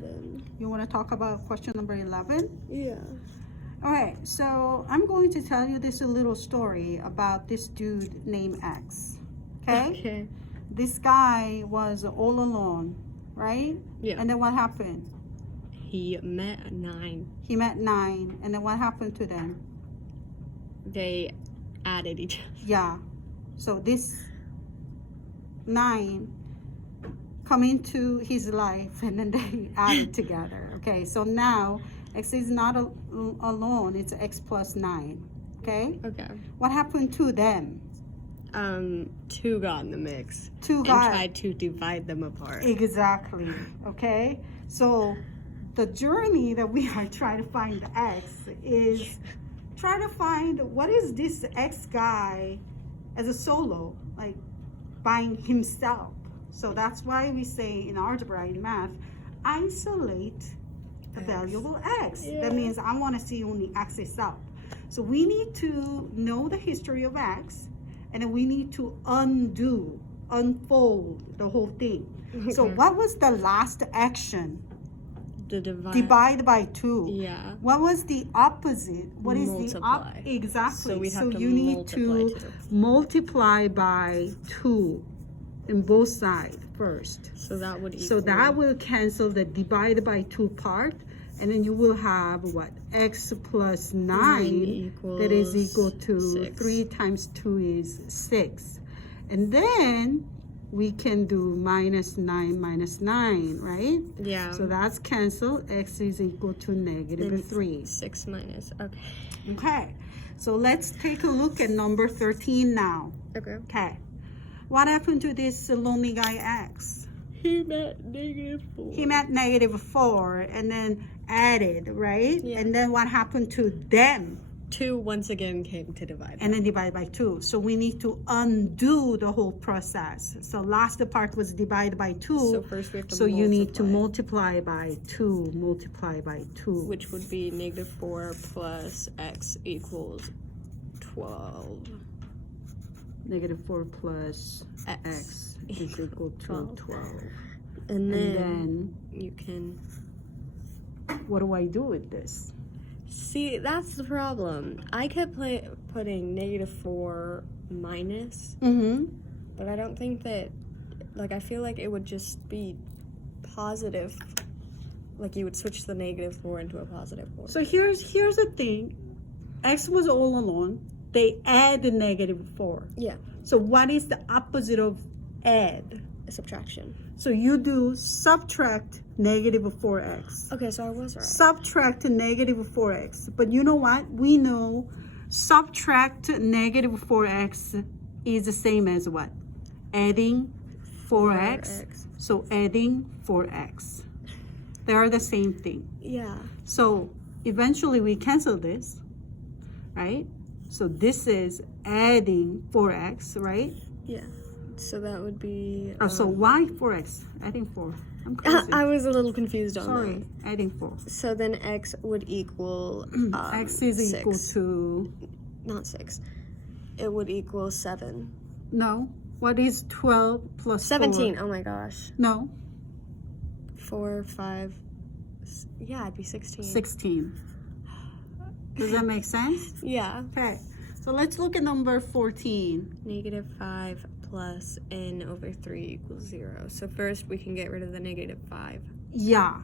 11. You want to talk about question number 11? Yeah. All right, so I'm going to tell you this little story about this dude named X. Okay? This guy was all alone, right? Yeah. And then what happened? He met 9. He met 9, and then what happened to them? They added each other. Yeah. So this 9 come into his life, and then they added together. Okay, so now X is not alone, it's X plus 9. Okay? Okay. What happened to them? 2 got in the mix. 2 And got... tried to divide them apart. Exactly. Okay? So the journey that we are trying to find the X is try to find what is this X guy as a solo, like by himself. So that's why we say in algebra, in math, isolate the variable X. Yeah. That means I want to see only X itself. So we need to know the history of X, and then we need to unfold the whole thing. Okay. So what was the last action? The Divide by 2. Yeah. What was the opposite? What is Multiply. the exactly? So we have to you need to multiply by 2 in both sides first. So that would equal. So that will cancel the divide by 2 part, and then you will have what? X plus 9 that is equal to 6. 3 times 2 is 6. And then we can do minus 9 minus 9, right? Yeah. So that's canceled. X is equal to negative 3. 6 minus. Okay. Okay. So let's take a look at number 13 now. Okay. Okay. What happened to this lonely guy X? He met negative 4. He met negative 4 and then added, right? Yeah. And then what happened to them? 2 once again came to divide. And then divide by 2. So we need to undo the whole process. So last part was divide by 2. So first we have to So you need to multiply by 2. Multiply by 2. Which would be negative 4 plus X equals 12. Negative 4 plus X is equal to 12. And then then you can... what do I do with this? See, that's the problem. I kept putting negative 4 minus, but I don't think that, like, I feel like it would just be positive. Like, you would switch the negative 4 into a positive 4. So here's the thing. X was all alone. They add the negative 4. Yeah. So what is the opposite of add? A subtraction. So you do subtract negative 4x. Okay, so I was right. Subtract negative 4x. But you know what? We know subtract negative 4x is the same as what? Adding 4x. So adding 4x. They are the same thing. Yeah. So eventually we cancel this, right? So this is adding 4x, right? Yeah. So that would be... So why 4x? Adding 4. I'm crazy. I was a little confused on Sorry, adding 4. that. So then X would equal... X is 6. equal to... Not 6. It would equal 7. No. What is 12 plus 17. 4? Oh my gosh. No. 4, 5... Yeah, it'd be 16. 16. Does that make sense? Yeah. Okay. So let's look at number 14. Negative 5 plus n over 3 equals 0. So first we can get rid of the negative 5. Yeah.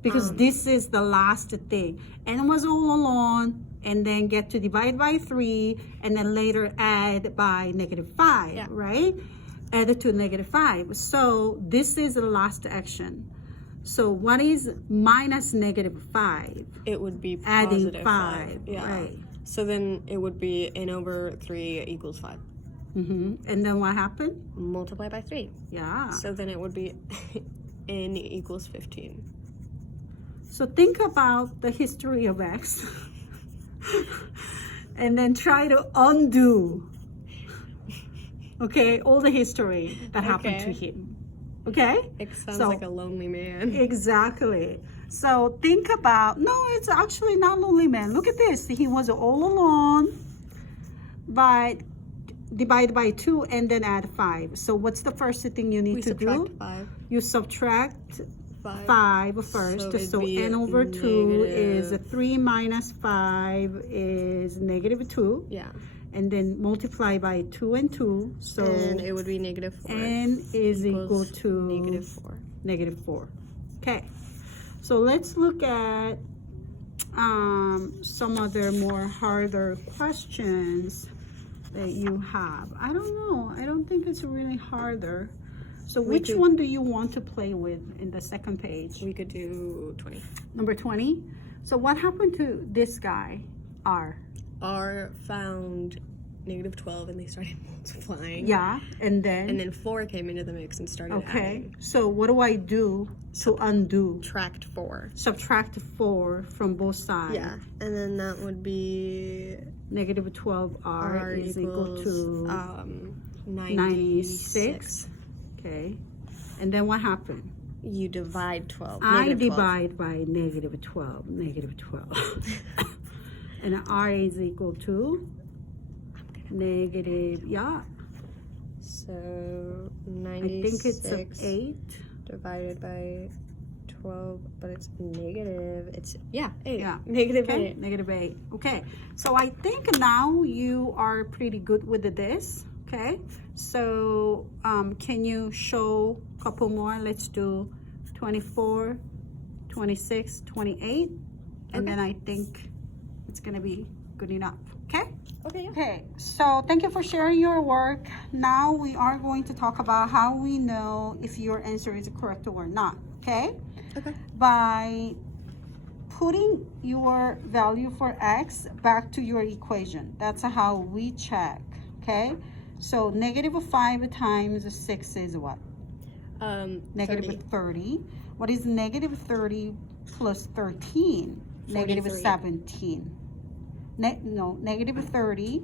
Because this is the last thing. N was all alone, and then get to divide by 3, and then later add by negative 5, right? Add it to negative 5. So this is the last action. So what is minus negative 5? It would be Adding positive 5, Yeah. right. So then it would be n over 3 equals 5. And then what happened? Multiply by 3. Yeah. So then it would be n equals 15. So think about the history of X. And then try to undo, okay, all the history that happened to him. Okay? It sounds like a lonely man. Exactly. So think about, no, it's actually not lonely man. Look at this. He was all alone, but divide by 2 and then add 5. So what's the first thing you need to do? Subtract 5. You subtract 5. first. So it'd So be n over 2 is negative- 3 minus 5 is negative 2. Yeah. And then multiply by 2 and 2. So And it would be negative 4. n is equal equals to negative 4. negative 4. Okay. So let's look at some other more harder questions that you have. I don't know. I don't think it's really harder. So We which could- one do you want to play with in the second page? We could do 20. Number 20. So what happened to this guy, R? R found negative 12 and they started multiplying. Yeah, and And then then 4 came into the mix and started okay. adding. So what do I do to undo? Subtract 4. Subtract 4 from both sides. Yeah. And then that would be Negative 12R is equal equals, to 96. okay. And then what happened? You divide 12. I negative 12. divide by negative 12. Negative 12. And R is equal to negative, yeah. So I 96 think it's a 8. divided by 12, but it's negative. It's, yeah, 8. Yeah. Negative Okay, 8. negative 8. Okay, so I think now you are pretty good with this. Okay, so can you show a couple more? Let's do 24, 26, 28, and then I think it's gonna be good enough. Okay. Okay, yeah. Okay, so thank you for sharing your work. Now we are going to talk about how we know if your answer is correct or not. Okay. Okay. By putting your value for x back to your equation. That's how we check. Okay. So negative 5 times 6 is what? Negative 30. What is negative 30 plus 13? Negative 43. 17. No, negative 30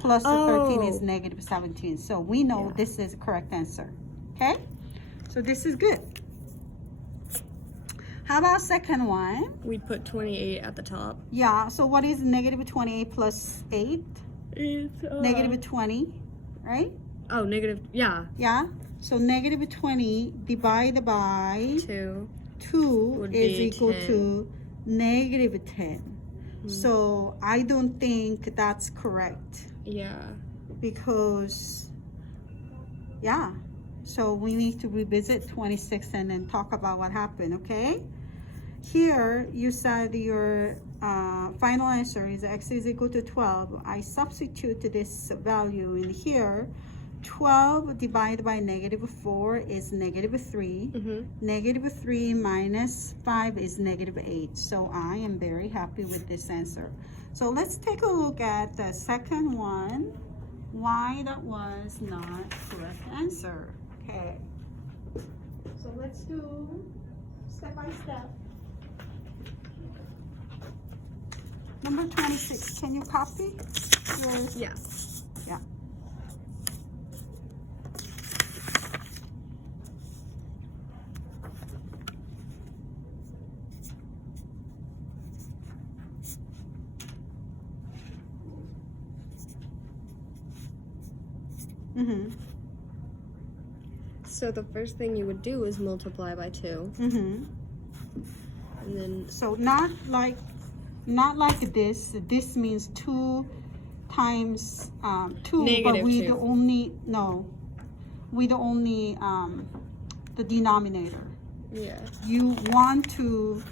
plus the 13 is Oh. negative 17. So we know Yeah. this is the correct answer. Okay? So this is good. How about second one? We put 28 at the top. Yeah, so what is negative 28 plus 8? It's Negative 20, right? Oh, negative, yeah, Yeah. So negative 20 divided by 2. 2 Would is be equal 10. to negative 10. So I don't think that's correct Yeah. because, yeah. So we need to revisit 26 and then talk about what happened, okay? Here you said your final answer is x is equal to 12. I substitute this value in here. 12 divided by negative 4 is negative 3. Mm-hmm. Negative 3 minus 5 is negative 8. So I am very happy with this answer. So let's take a look at the second one. Why that was not correct answer. Okay. So let's do step by step. Number 26. Can you copy yours? Yeah. Yeah. Mm-hmm. So the first thing you would do is multiply by 2. Mm-hmm. And then, So not like this. This means 2 times 2, but Negative we 2. the only the denominator. yeah. You want to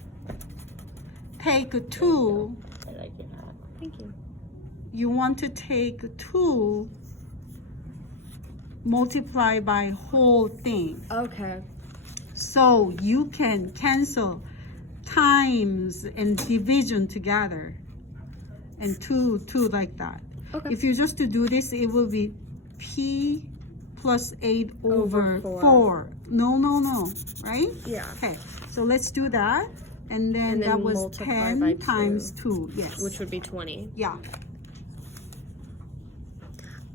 take 2. Thank you. You want to take 2 multiply by whole thing. Okay. So you can cancel times and division together. And 2 like that. Okay. If you just to do this, it will be P plus 8 over Over 4. No. Right? Yeah. Okay. So let's do that. And then, And then that was multiply by 10 times 2. Yes. Which would be 20. Yeah.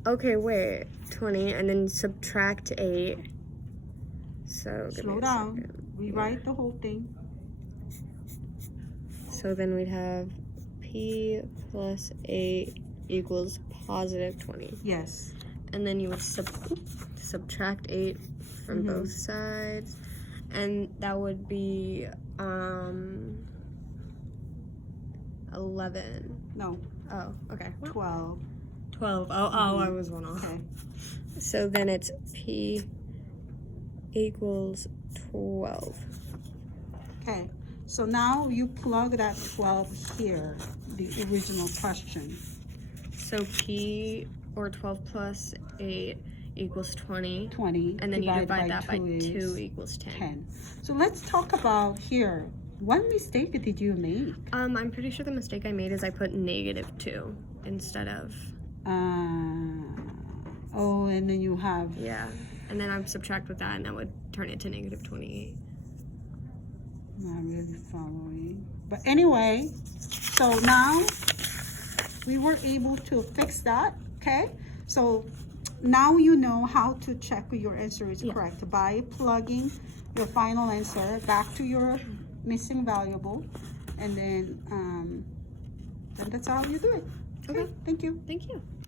Okay, wait. 20, and then subtract 8. So, give me Slow a down. second. Rewrite the whole thing. So then we'd have P plus 8 equals positive 20. Yes. And then you would subtract 8 from both sides. and that would be 11. No, Oh, okay. 12. 12. Oh, I was one off. Okay. So then it's P equals 12. Okay. So now you plug that 12 here, the original question. So P, or 12 plus 8, equals 20. 20. And then you divided divide that by 2 is equals 10. 10. So let's talk about here. What mistake did you make? I'm pretty sure the mistake I made is I put -2 instead of, Oh, and then you have, yeah. And then I'd subtract with that, and that would turn it to -28. not really following. But anyway, so now we were able to fix that, okay? So now you know how to check your answer is correct by plugging your final answer back to your missing variable, and then that's how you do it. Okay, thank you. Thank you.